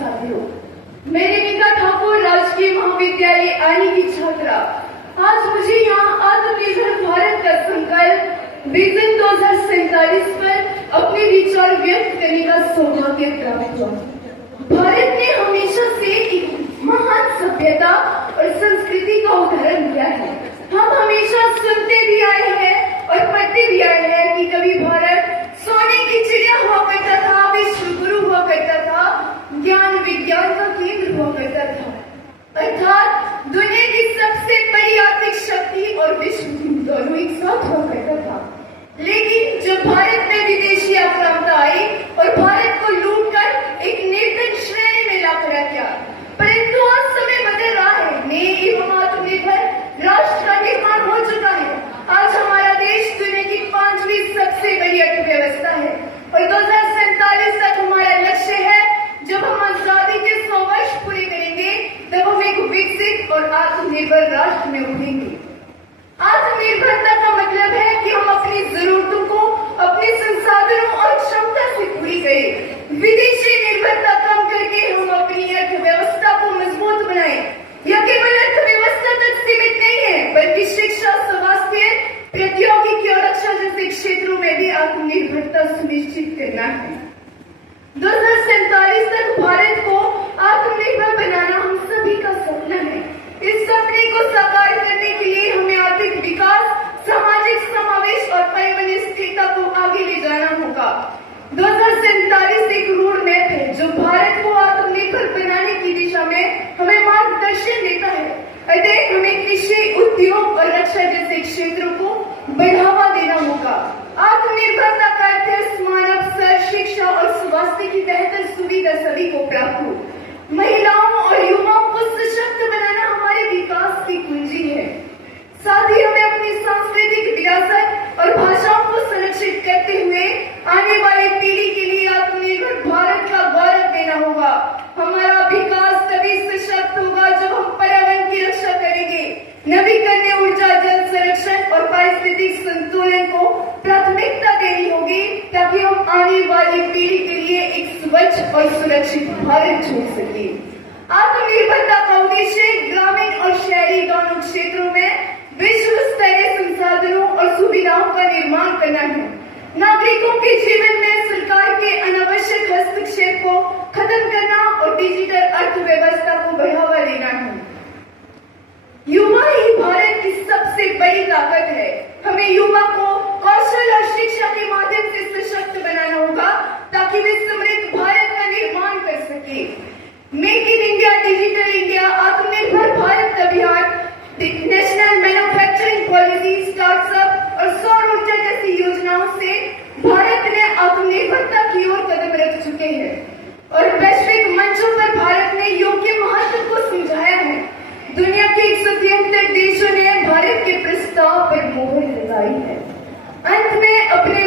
साथियों, मैं रिमिका ठाकुर, राजकीय महाविद्यालय आनी की छात्रा। आज मुझे यहाँ आत्मनिर्भर भारत का संकल्प विजन 2047 पर अपने विचार व्यक्त करने का सौभाग्य प्राप्त हुआ। भारत ने हमेशा से एक महान सभ्यता और संस्कृति का उदाहरण दिया है। हम हमेशा सुनते भी आए हैं और पढ़ते भी आए हैं कि कभी भारत सोने की चिड़िया हुआ करता था, विश्व गुरु हुआ करता था, ज्ञान विज्ञान का केंद्र हुआ करता था, अर्थात दुनिया की सबसे बड़ी आर्थिक शक्ति और विश्व दोनों एक साथ हुआ करता था। लेकिन जब भारत में विदेशी आक्रामकता आई और भारत को लूटकर एक निर्धन श्रेणी में ला खड़ा किया, परंतु आज समय बदल रहा है। नए एवं आत्मनिर्भर राष्ट्र का निर्माण हो चुका है। आज हमारा देश दुनिया की 5वीं सबसे बड़ी अर्थव्यवस्था है और 2047 तक हमारा लक्ष्य है, जब हम आजादी के 100 वर्ष पूरे करेंगे तब हम एक विकसित और आत्मनिर्भर राष्ट्र में उभरेंगे। आत्मनिर्भरता का मतलब है कि हम अपनी जरूरतों को अपने संसाधनों और क्षमता से पूरी करें। विदेशी निर्भरता कम करके हम अपनी अर्थव्यवस्था को मजबूत बनाएं। यह केवल अर्थव्यवस्था तक सीमित नहीं है, बल्कि शिक्षा, स्वास्थ्य, प्रौद्योगिकी और रक्षा जैसे क्षेत्रों में भी आत्मनिर्भरता सुनिश्चित करना है। 2047 तक भारत को आत्मनिर्भर बनाना हम सभी का सपना है। इस सपने को साकार करने के लिए हमें आर्थिक विकास, सामाजिक समावेश और पर्यावरणीय स्थिरता को आगे ले जाना होगा। 2047 एक रोड मैप है जो भारत को आत्मनिर्भर बनाने की दिशा में हमें मार्गदर्शन देता है। अतः हमें कृषि, उद्योग और रक्षा जैसे क्षेत्रों को बढ़ावा देना होगा। आत्मनिर्भरता का अर्थ है समान अवसर, शिक्षा और स्वास्थ्य की बेहतर सुविधा सभी को प्राप्त हो। महिलाओं और युवाओं को सशक्त बनाना हमारे विकास की कुंजी है। साथ ही हमें अपनी सांस्कृतिक विरासत और भाषाओं को संरक्षित करते हुए आने वाली पीढ़ी के लिए आत्मनिर्भर भारत का गौरव देना होगा। हमारा विकास तभी सशक्त होगा जब हम पर्यावरण की रक्षा करेंगे, नवीकरणीय ऊर्जा, जल संरक्षण और पारिस्थितिक संतुलन को प्राथमिकता देनी होगी, ताकि हम आने वाली पीढ़ी के लिए एक स्वच्छ और सुरक्षित भारत छोड़ सके। आत्मनिर्भरता का उद्देश्य ग्रामीण और शहरी दोनों क्षेत्रों में विश्व स्तरीय संसाधनों और सुविधाओं का निर्माण करना है। नागरिकों के जीवन में सरकार के अनावश्यक हस्तक्षेप को खत्म करना और डिजिटल अर्थव्यवस्था को बढ़ावा देना है। युवा ही भारत की सबसे बड़ी ताकत है। हमें युवा को कौशल और शिक्षा के माध्यम से सशक्त बनाना होगा, ताकि वे समृद्ध भारत का निर्माण कर सके। Make in India, digital India, आत्मनिर्भर भारत अभियान, नेशनल मैन्युफैक्चरिंग पॉलिसी, स्टार्टअप और सौर ऊर्जा जैसी योजनाओं से भारत ने आत्मनिर्भरता की ओर कदम रख चुके हैं और वैश्विक मंचों पर भारत ने योग के महत्व को समझाया है। दुनिया के 173 देशों ने भारत के प्रस्ताव पर मोहर लगाई है। अंत में अपने